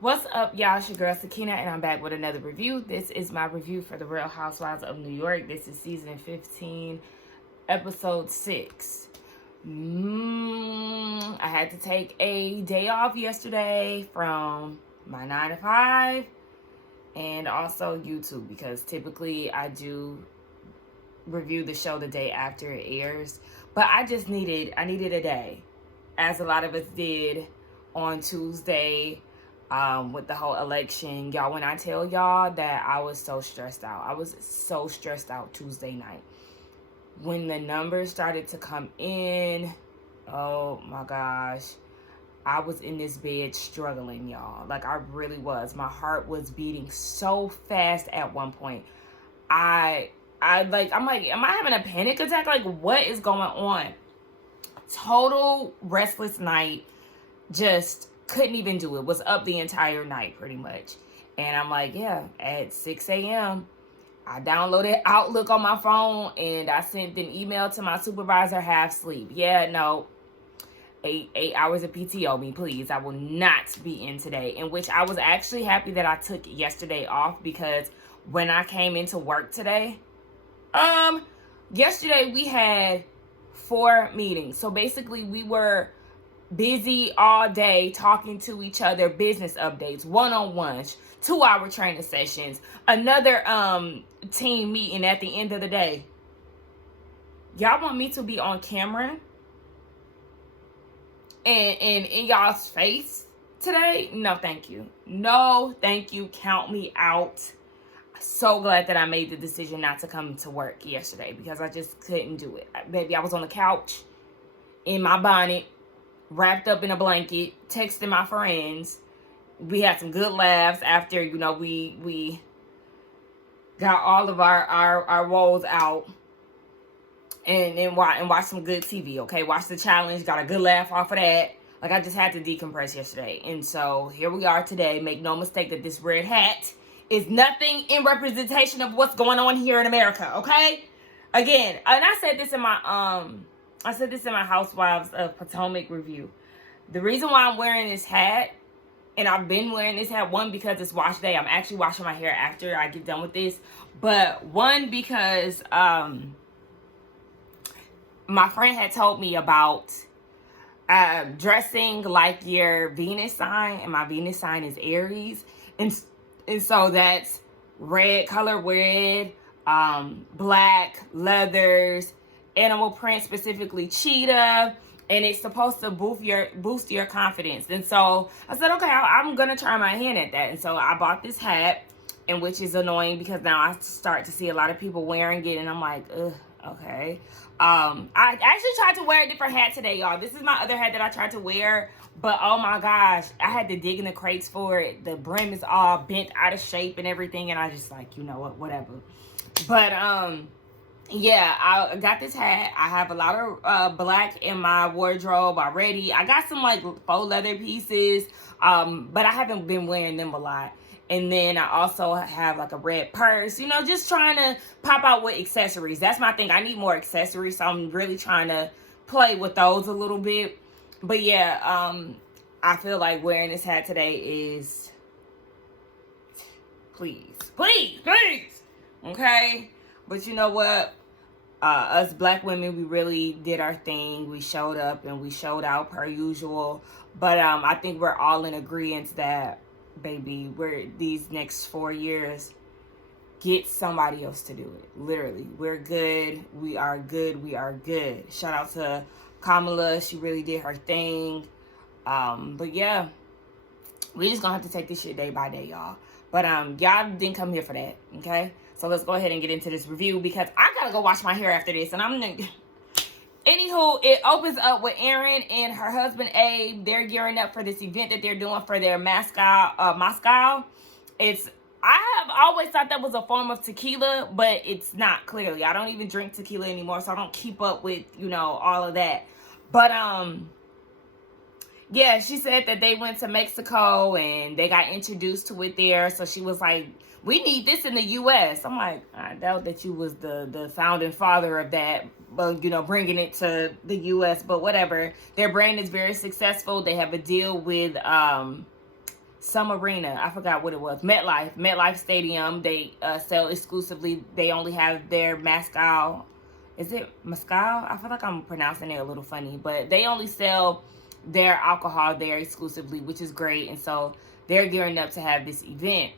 What's up, y'all? It's your girl Sakina, and I'm back with another review. This is my review for The Real Housewives of New York. This is season 15, episode 6. I had to take a day off yesterday from my 9 to 5 and also YouTube because typically I do review the show the day after it airs. But I needed a day, as a lot of us did on Tuesday. With the whole election, y'all, when I tell y'all that I was so stressed out, I was so stressed out Tuesday night. When the numbers started to come in, oh my gosh, I was in this bed struggling, y'all. Like, I really was. My heart was beating so fast at one point. I'm like, am I having a panic attack? Like, what is going on? Total restless night. Just couldn't even do it. Was up the entire night pretty much. And I'm like, yeah, at 6 a.m. I downloaded Outlook on my phone and I sent an email to my supervisor, half sleep. Yeah, no, 8 hours of PTO me, please. I will not be in today. In which I was actually happy that I took yesterday off, because when I came into work today, yesterday we had 4 meetings. So basically we were busy all day talking to each other, business updates, one-on-ones, 2-hour training sessions, another team meeting at the end of the day. Y'all want me to be on camera and in y'all's face today? No, thank you. No, thank you. Count me out. So glad that I made the decision not to come to work yesterday, because I just couldn't do it. Baby, I was on the couch in my bonnet, wrapped up in a blanket, texting my friends. We had some good laughs after, we got all of our woes out, and watch some good TV, okay? Watch the challenge, got a good laugh off of that. Like, I just had to decompress yesterday. And so here we are today. Make no mistake that this red hat is nothing in representation of what's going on here in America, okay? Again, and I said this in my Housewives of Potomac review. The reason why I'm wearing this hat, and I've been wearing this hat, one, because it's wash day. I'm actually washing my hair after I get done with this. But one, because my friend had told me about dressing like your Venus sign, and my Venus sign is Aries. And so that's color red, black, leathers, animal print, specifically cheetah, and it's supposed to boost your confidence. And so I said, okay, I'm gonna try my hand at that. And so I bought this hat, and which is annoying because now I start to see a lot of people wearing it, and I'm like, ugh, okay. I actually tried to wear a different hat today, y'all. This is my other hat that I tried to wear, but oh my gosh, I had to dig in the crates for it. The brim is all bent out of shape and everything, and I just like, you know what, whatever. But yeah, I got this hat. I have a lot of black in my wardrobe already. I got some like faux leather pieces, but I haven't been wearing them a lot. And then I also have like a red purse, just trying to pop out with accessories. That's my thing. I need more accessories, so I'm really trying to play with those a little bit. But yeah, I feel like wearing this hat today is, please, okay? But you know what? Us black women, we really did our thing. We showed up and we showed out per usual. But I think we're all in agreement that, baby, these next 4 years, get somebody else to do it. Literally, we're good. We are good. We are good. Shout out to Kamala. She really did her thing. But yeah, we just gonna have to take this shit day by day, y'all. But y'all didn't come here for that, okay? So let's go ahead and get into this review, because I gotta go wash my hair after this. And anywho, it opens up with Erin and her husband Abe. They're gearing up for this event that they're doing for their Moscow. I have always thought that was a form of tequila, but it's not, clearly. I don't even drink tequila anymore, so I don't keep up with, all of that. But yeah, she said that they went to Mexico and they got introduced to it there. So she was like, we need this in the U.S. I'm like, I doubt that you was the founding father of that, but, bringing it to the U.S., but whatever. Their brand is very successful. They have a deal with some arena. I forgot what it was. MetLife Stadium. They sell exclusively. They only have their mezcal. Is it mezcal? I feel like I'm pronouncing it a little funny, but they only sell their alcohol there exclusively, which is great. And so they're gearing up to have this event.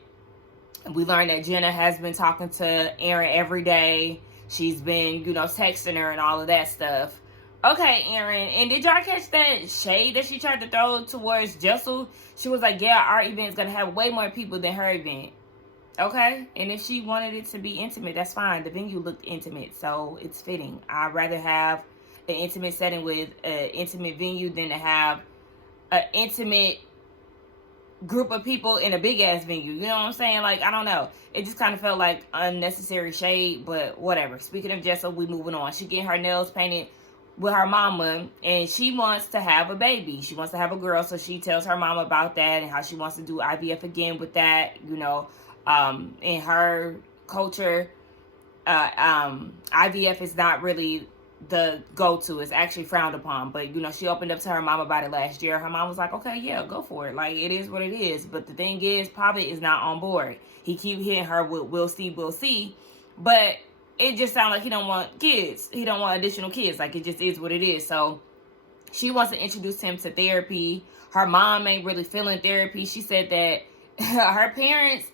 And we learned that Jenna has been talking to Aaron every day. She's been, texting her and all of that stuff. Okay, Aaron, and did y'all catch that shade that she tried to throw towards Jessel? She was like, yeah, our event's going to have way more people than her event. Okay, and if she wanted it to be intimate, that's fine. The venue looked intimate, so it's fitting. I'd rather have an intimate setting with an intimate venue than to have an intimate group of people in a big-ass venue. You know what I'm saying? Like, I don't know. It just kind of felt like unnecessary shade, but whatever. Speaking of Jessel, we moving on. She getting her nails painted with her mama, and she wants to have a baby. She wants to have a girl, so she tells her mama about that and how she wants to do IVF again with that. In her culture, IVF is not really the go-to. It's actually frowned upon, but she opened up to her mom about it last year. Her mom was like, okay, yeah, go for it. Like, it is what it is. But the thing is, Pavit is not on board. He keep hitting her with we'll see, but it just sounds like he don't want kids. He don't want additional kids. Like, it just is what it is. So she wants to introduce him to therapy. Her mom ain't really feeling therapy. She said that her parents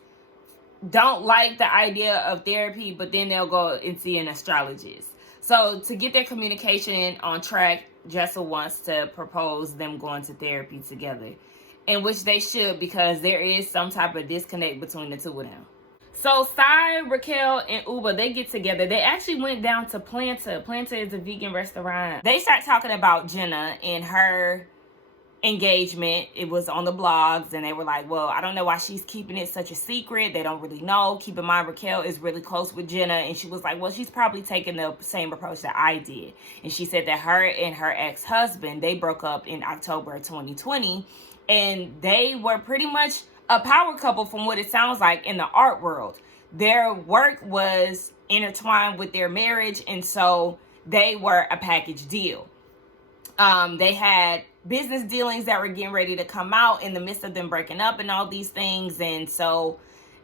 don't like the idea of therapy, but then they'll go and see an astrologist. So to get their communication on track, Jessel wants to propose them going to therapy together, in which they should, because there is some type of disconnect between the two of them. So Sai, Raquel, and Uba, they get together. They actually went down to Planta. Planta is a vegan restaurant. They start talking about Jenna and her engagement. It was on the blogs, and they were like, well, I don't know why she's keeping it such a secret. They don't really know. Keep in mind, Raquel is really close with Jenna, and she was like, well, she's probably taking the same approach that I did. And she said that her and her ex-husband, they broke up in October of 2020, and they were pretty much a power couple from what it sounds like in the art world. Their work was intertwined with their marriage, and so they were a package deal. They had business dealings that were getting ready to come out in the midst of them breaking up and all these things. And so,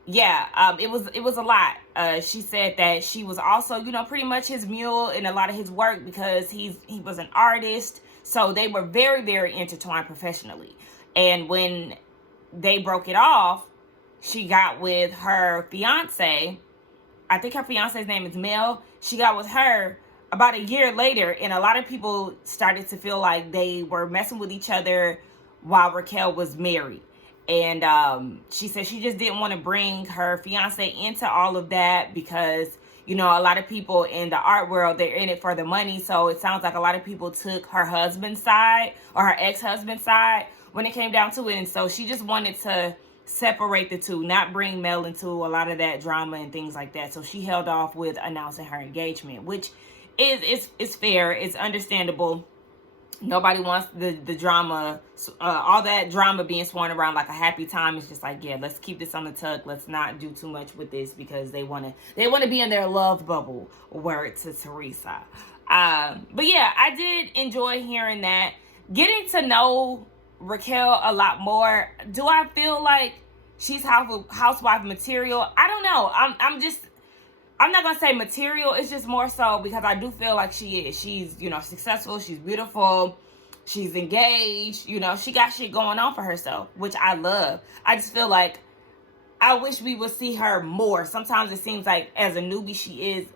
yeah, it was a lot. She said that she was also, pretty much his mule in a lot of his work because he was an artist. So they were very, very intertwined professionally. And when they broke it off, she got with her fiance. I think her fiance's name is Mel. She got with her about a year later, and a lot of people started to feel like they were messing with each other while Raquel was married. And she said she just didn't want to bring her fiance into all of that because, a lot of people in the art world, they're in it for the money. So it sounds like a lot of people took her husband's side or her ex-husband's side when it came down to it. And so she just wanted to separate the two, not bring Mel into a lot of that drama and things like that. So she held off with announcing her engagement, which is fair. It's understandable. Nobody wants the drama, all that drama being sworn around like a happy time. It's just like, yeah, let's keep this on the tuck. Let's not do too much with this because they want to be in their love bubble. Word to Teresa. But yeah, I did enjoy hearing that. Getting to know Raquel a lot more. Do I feel like she's housewife material? I don't know. I'm not going to say material. It's just more so because I do feel like she is. She's, successful. She's beautiful. She's engaged. She got shit going on for herself, which I love. I just feel like I wish we would see her more. Sometimes it seems like as a newbie, she is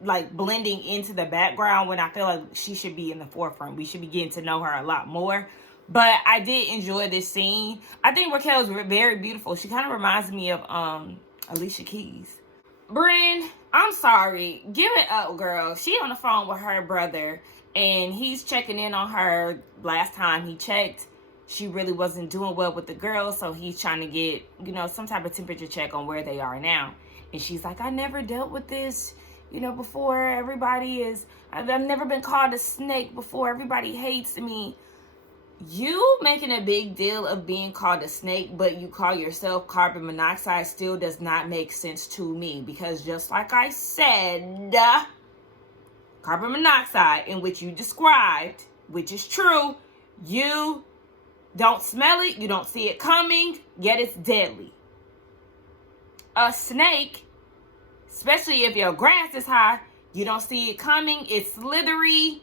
like blending into the background when I feel like she should be in the forefront. We should be getting to know her a lot more. But I did enjoy this scene. I think Raquel is very beautiful. She kind of reminds me of Alicia Keys. Bryn, I'm sorry. Give it up, girl. She on the phone with her brother, and he's checking in on her. Last time he checked, she really wasn't doing well with the girls, so he's trying to get, some type of temperature check on where they are now. And she's like, I never dealt with this, before. I've never been called a snake before. Everybody hates me. You making a big deal of being called a snake, but you call yourself carbon monoxide still does not make sense to me. Because just like I said, carbon monoxide, in which you described, which is true, you Don't smell it. You don't see it coming, yet it's deadly. A snake, especially if your grass is high, you don't see it coming. It's slithery.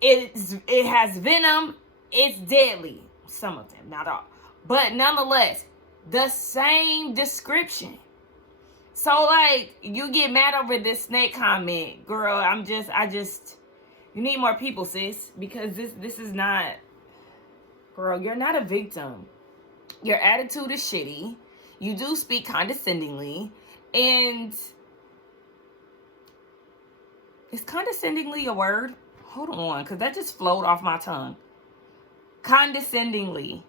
It has venom. It's deadly. Some of them, not all. But nonetheless, the same description. So, like, you get mad over this snake comment. Girl, you need more people, sis. Because this is not, girl, you're not a victim. Your attitude is shitty. You do speak condescendingly. And is condescendingly a word? Hold on, because that just flowed off my tongue. Condescendingly.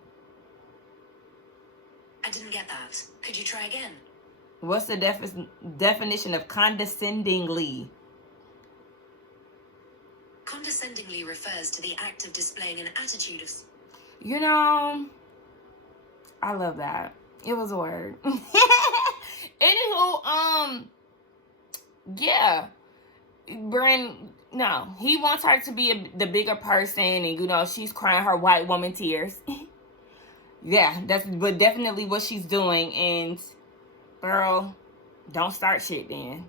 I didn't get that. Could you try again? What's the definition of condescendingly? Condescendingly refers to the act of displaying an attitude of... You know, I love that. It was a word. Anywho, yeah. Bryn, no. He wants her to be the bigger person, and, you know, she's crying her white woman tears. Yeah, that's but definitely what she's doing, and... Girl, don't start shit then.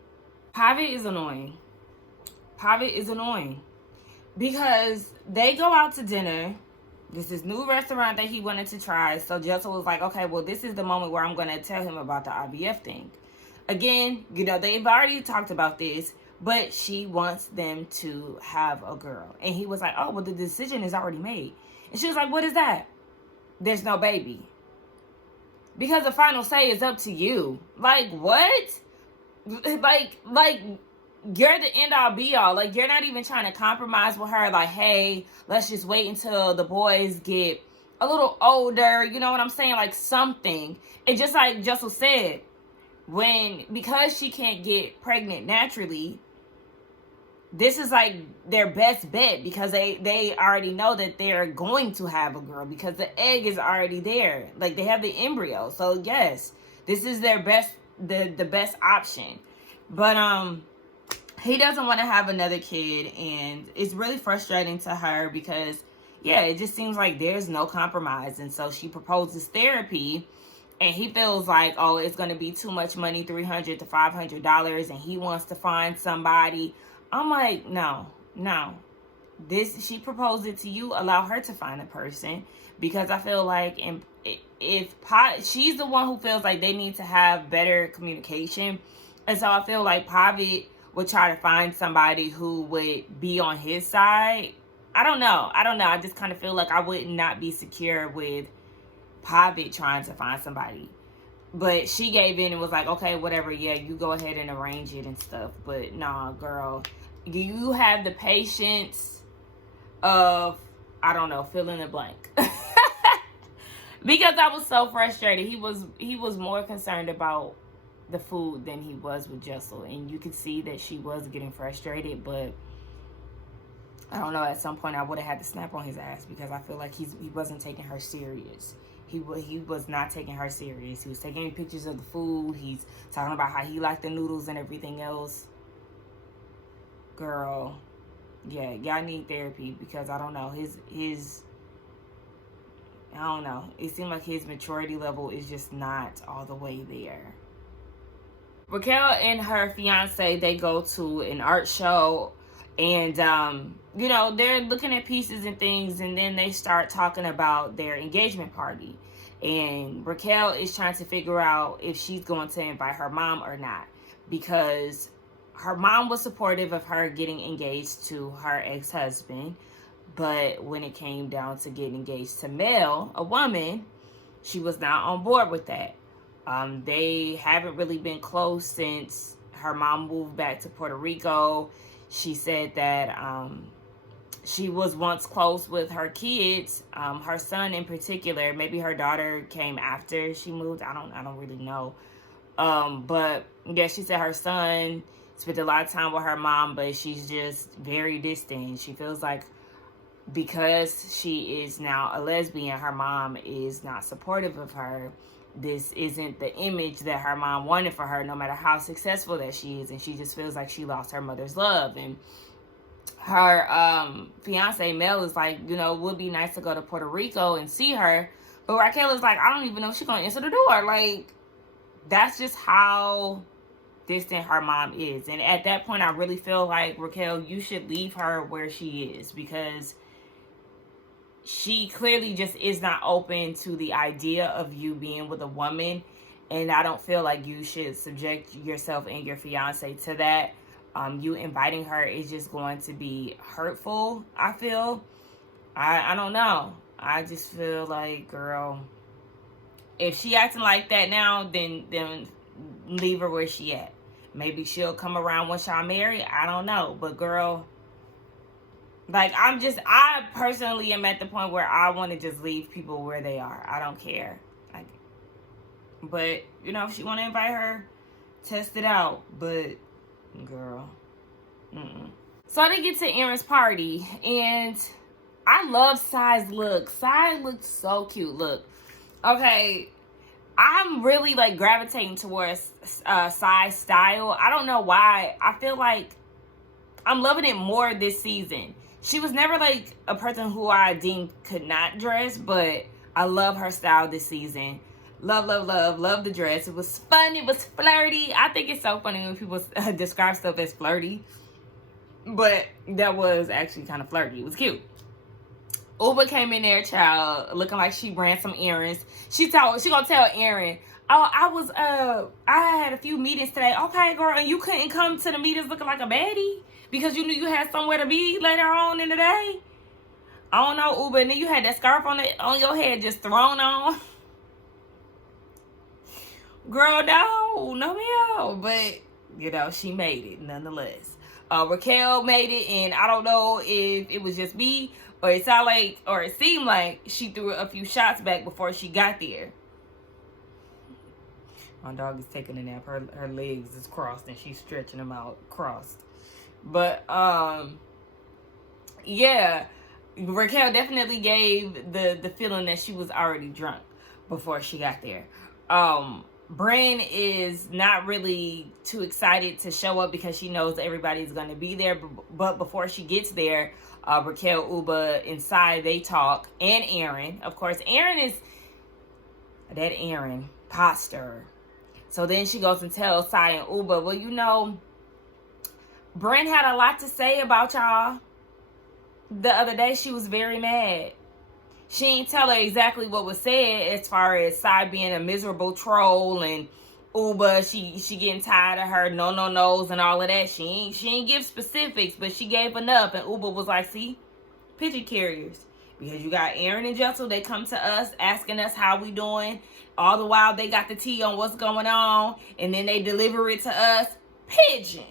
Pavit is annoying. Pavit is annoying. Because they go out to dinner. This is new restaurant that he wanted to try. So Jessel was like, okay, well, this is the moment where I'm going to tell him about the IVF thing. Again, you know, they've already talked about this. But she wants them to have a girl. And he was like, oh, well, the decision is already made. And she was like, what is that? There's no baby. Because the final say is up to you. Like, what? Like, you're the end-all, be-all. Like, you're not even trying to compromise with her. Like, hey, let's just wait until the boys get a little older. You know what I'm saying? Like, something. And just like Jessel said, because she can't get pregnant naturally, this is like their best bet, because they already know that they're going to have a girl because the egg is already there. Like, they have the embryo. So yes, this is their best, the best option. But he doesn't want to have another kid, and it's really frustrating to her because, yeah, it just seems like there's no compromise. And so she proposes therapy, and he feels like, oh, it's going to be too much money, $300 to $500, and he wants to find somebody. I'm like, no. She proposed it to you. Allow her to find a person, because I feel like she's the one who feels like they need to have better communication. And so I feel like Pavit would try to find somebody who would be on his side. I don't know. I just kind of feel like I would not be secure with Pavit trying to find somebody. But she gave in and was like, okay, whatever, yeah, you go ahead and arrange it and stuff. But nah, girl, do you have the patience of, I don't know, fill in the blank? Because I was so frustrated. He was more concerned about the food than he was with Jessel. And you could see that she was getting frustrated. But I don't know, at some point I would have had to snap on his ass, because I feel like he wasn't taking her serious. He was not taking her serious. He was taking pictures of the food. He's talking about how he liked the noodles and everything else. Girl, yeah, y'all need therapy, because I don't know, I don't know. It seemed like his maturity level is just not all the way there. Raquel and her fiance, they go to an art show, and you know, they're looking at pieces and things, and then they start talking about their engagement party. And Raquel is trying to figure out if she's going to invite her mom or not, because her mom was supportive of her getting engaged to her ex-husband, but when it came down to getting engaged to Mel, a woman, she was not on board with that. They haven't really been close since her mom moved back to Puerto Rico. She said that she was once close with her kids, her son in particular. Maybe her daughter came after she moved. I don't really know. But yeah, she said her son spent a lot of time with her mom, but she's just very distant. She feels like because she is now a lesbian, her mom is not supportive of her. This isn't the image that her mom wanted for her, no matter how successful that she is. And she just feels like she lost her mother's love. And her fiance Mel is like, you know, it would be nice to go to Puerto Rico and see her. But Raquel is like, I don't even know if she's gonna answer the door. Like, that's just how distant her mom is. And at that point, I really feel like, Raquel, you should leave her where she is, because she clearly just is not open to the idea of you being with a woman. And I don't feel like you should subject yourself and your fiance to that. You inviting her is just going to be hurtful, I feel. I don't know. I just feel like, girl, if she acting like that now, then leave her where she at. Maybe she'll come around once y'all married. I don't know. But girl, like, I personally am at the point where I want to just leave people where they are. I don't care. Like, but, you know, if she want to invite her, test it out. But, girl, So I didn't get to Aaron's party, and I love Sai's look. Sai looked so cute. Look, okay, I'm really like gravitating towards Sai's style. I don't know why. I feel like I'm loving it more this season. She was never like a person who I deemed could not dress, but I love her style this season. Love the dress. It was fun. It was flirty. I think it's so funny when people describe stuff as flirty, but that was actually kind of flirty. It was cute. Uba came in there, child, looking like she ran some errands. She gonna tell Aaron, oh, I had a few meetings today. Okay, girl, and you couldn't come to the meetings looking like a baddie because you knew you had somewhere to be later on in the day. I don't know, Uba, and then you had that scarf on your head just thrown on. Girl, no, but you know, she made it nonetheless. Raquel made it, and I don't know if it was just me, or it seemed like she threw a few shots back before she got there. My dog is taking a nap. Her legs is crossed and she's stretching them out crossed. But yeah, Raquel definitely gave the feeling that she was already drunk before she got there. Bryn is not really too excited to show up because she knows everybody's going to be there. But before she gets there, Raquel, Uba, inside they talk, and Aaron. Of course, Aaron pot stirrer. So then she goes and tells Sai and Uba, well, you know, Bryn had a lot to say about y'all. The other day, she was very mad. She ain't tell her exactly what was said as far as Sai being a miserable troll and Uba, she getting tired of her no-no-nos and all of that. She ain't give specifics, but she gave enough. And Uba was like, see, pigeon carriers. Because you got Aaron and Jessel, they come to us asking us how we doing. All the while they got the tea on what's going on, and then they deliver it to us. Pigeons.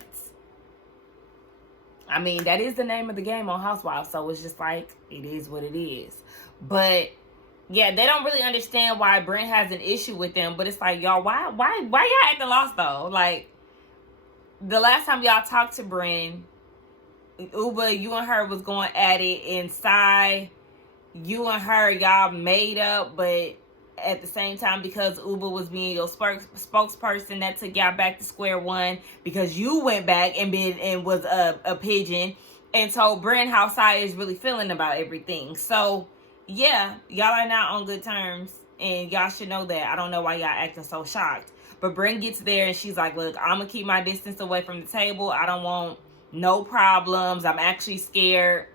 I mean, that is the name of the game on Housewives, so it's just like, it is what it is. But yeah, they don't really understand why Brent has an issue with them. But it's like, y'all, why y'all acting lost though? Like, the last time y'all talked to Brent, Uba, you and her was going at it, and Sai, you and her, y'all made up, but at the same time, because Uba was being your spokesperson, that took y'all back to square one, because you went back and was a pigeon and told Brent how Sai is really feeling about everything. So yeah, y'all are not on good terms, and y'all should know that. I don't know why y'all acting so shocked. But Brent gets there and she's like, look, I'm gonna keep my distance away from the table. I don't want no problems. I'm actually scared.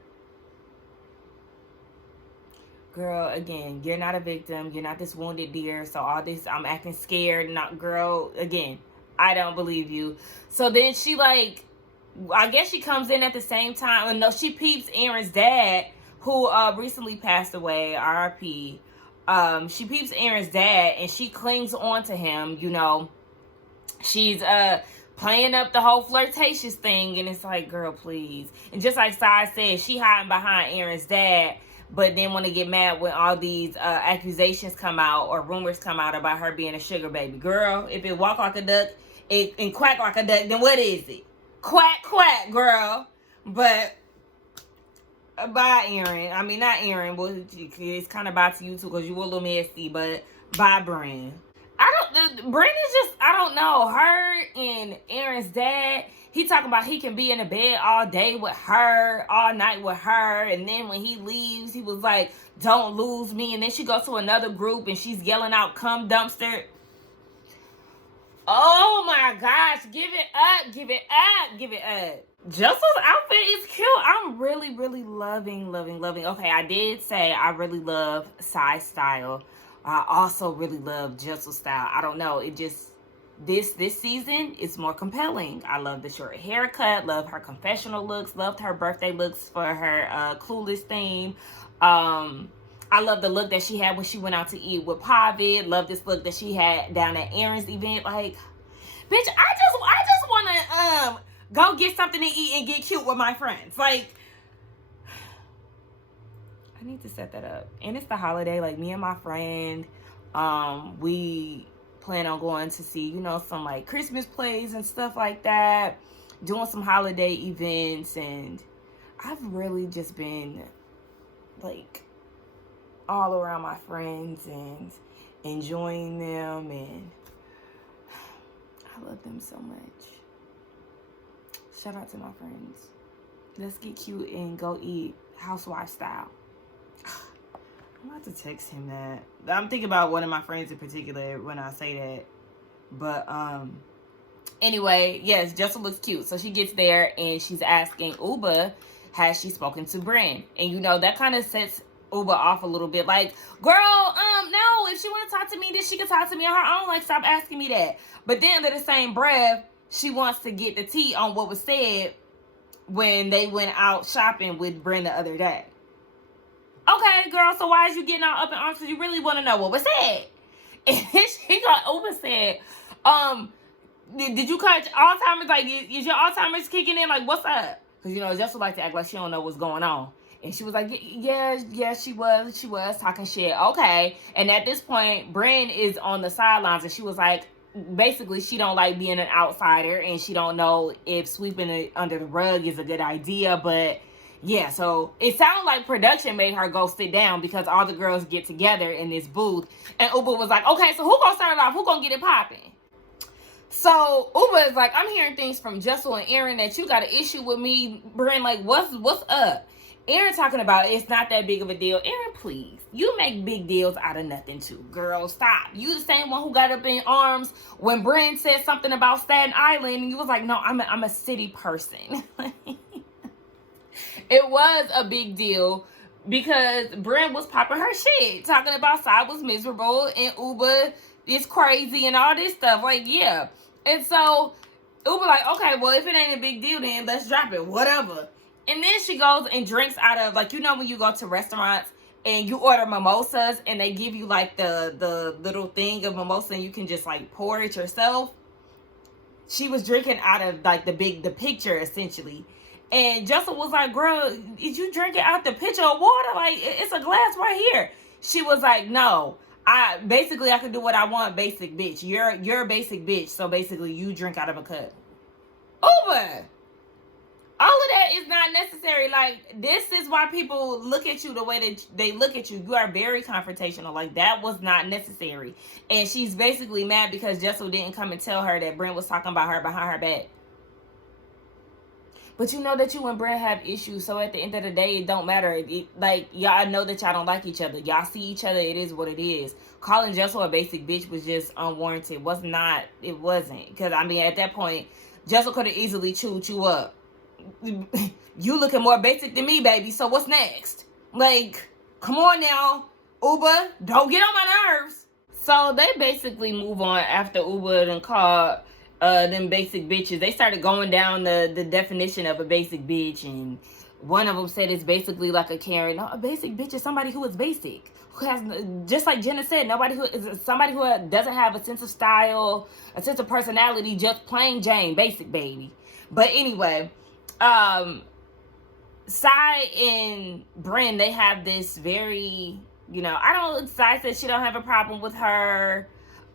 Girl, again, you're not a victim. You're not this wounded deer. So all this, I'm acting scared. Not, girl, again, I don't believe you. So then she like, I guess she comes in at the same time. No, she peeps Aaron's dad, who recently passed away, RIP. She peeps Aaron's dad and she clings on to him, you know. She's playing up the whole flirtatious thing, and it's like, girl, please. And just like Sai said, she hiding behind Aaron's dad, but then want to get mad when all these accusations come out or rumors come out about her being a sugar baby. Girl, if it walk like a duck and quack like a duck, then what is it? Quack, quack, girl. But bye, Aaron. I mean, not Aaron, but it's kind of bye to you too, because you were a little messy, but bye, Brand. Brandon's just, I don't know, her and Aaron's dad, he talking about he can be in the bed all day with her, all night with her, and then when he leaves, he was like, don't lose me, and then she goes to another group and she's yelling out, come dumpster. Oh my gosh, give it up, give it up, give it up. Jessel's outfit is cute. I'm really, really loving. Okay, I did say I really love Sai's style. I also really love Jessel's style. I don't know, it just, this season it's more compelling. I love the short haircut, love her confessional looks, loved her birthday looks for her Clueless theme. I love the look that she had when she went out to eat with Pavit. Love this look that she had down at Aaron's event. Like, bitch, I just want to go get something to eat and get cute with my friends. Like, I need to set that up. And it's the holiday. Like, me and my friend, we plan on going to see, you know, some like Christmas plays and stuff like that. Doing some holiday events. And I've really just been like all around my friends and enjoying them, and I love them so much. Shout out to my friends. Let's get cute and go eat Housewives style. I'm about to text him that. I'm thinking about one of my friends in particular when I say that. But anyway, yes, Jessel looks cute. So she gets there and she's asking Uba, has she spoken to Bren? And you know, that kind of sets Uba off a little bit. Like, girl, no, if she want to talk to me, then she can talk to me on her own. Like, stop asking me that. But then under the same breath, she wants to get the tea on what was said when they went out shopping with Bren the other day. Okay, girl, so why is you getting all up in arms? Because you really want to know what was said. And she got Uba said, did you catch Alzheimer's? Like, is your Alzheimer's kicking in? Like, what's up? Because, you know, Jessel like to act like she don't know what's going on. And she was like, yeah, she was talking shit. Okay. And at this point, Bren is on the sidelines, and she was like, basically, she don't like being an outsider, and she don't know if sweeping it under the rug is a good idea. But yeah, so it sounded like production made her go sit down because all the girls get together in this booth. And Uba was like, okay, so who gonna start it off? Who gonna get it popping? So Uba is like, I'm hearing things from Jessel and Aaron that you got an issue with me, Bren. Like, what's up? Aaron talking about it's not that big of a deal. Aaron, please. You make big deals out of nothing too. Girl, stop. You the same one who got up in arms when Bren said something about Staten Island, and you was like, no, I'm a city person. It was a big deal because Bren was popping her shit, talking about Sai was miserable and Uba is crazy and all this stuff. Like, yeah. And so Uba like, okay, well, if it ain't a big deal, then let's drop it. Whatever. And then she goes and drinks out of, like, you know when you go to restaurants and you order mimosas and they give you, like, the little thing of mimosa and you can just, like, pour it yourself? She was drinking out of, like, the picture, essentially. And Jessel was like, girl, did you drink it out the pitcher of water? Like, it's a glass right here. She was like, no. I can do what I want, basic bitch. You're a basic bitch, so basically you drink out of a cup. Uber! All of that is not necessary. Like, this is why people look at you the way that they look at you. You are very confrontational. Like, that was not necessary. And she's basically mad because Jessel didn't come and tell her that Bren was talking about her behind her back. But you know that you and Bren have issues, so at the end of the day, it don't matter. Like, y'all know that y'all don't like each other. Y'all see each other. It is what it is. Calling Jessel a basic bitch was just unwarranted. It wasn't. Because, I mean, at that point, Jessel could have easily chewed you up. You looking more basic than me, baby, so what's next? Like, come on now, Uba, don't get on my nerves. So they basically move on after Uba done called them basic bitches. They started going down the definition of a basic bitch, and one of them said it's basically like a Karen. No, a basic bitch is somebody who is basic, who has, just like Jenna said, somebody who doesn't have a sense of style, a sense of personality, just plain Jane, basic baby. But anyway, Sai and Bren, they have this very, Sai says she don't have a problem with her.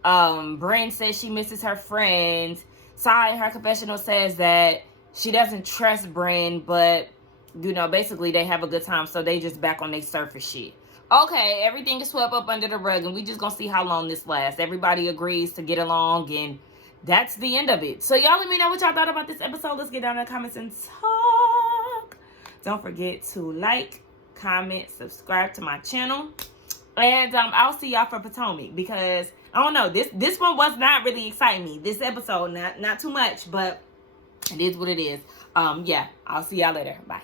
Bren says she misses her friends. Sai in her confessional says that she doesn't trust Bren, but, basically they have a good time, so they just back on their surface shit. okay, everything is swept up under the rug, and we just gonna see how long this lasts. Everybody agrees to get along, and that's the end of it. So y'all let me know what y'all thought about this episode. Let's get down in the comments and talk. Don't forget to like, comment, subscribe to my channel. And I'll see y'all for Potomac, because I don't know, this one was not really exciting me. This episode, not too much, but it is what it is. Yeah, I'll see y'all later. Bye.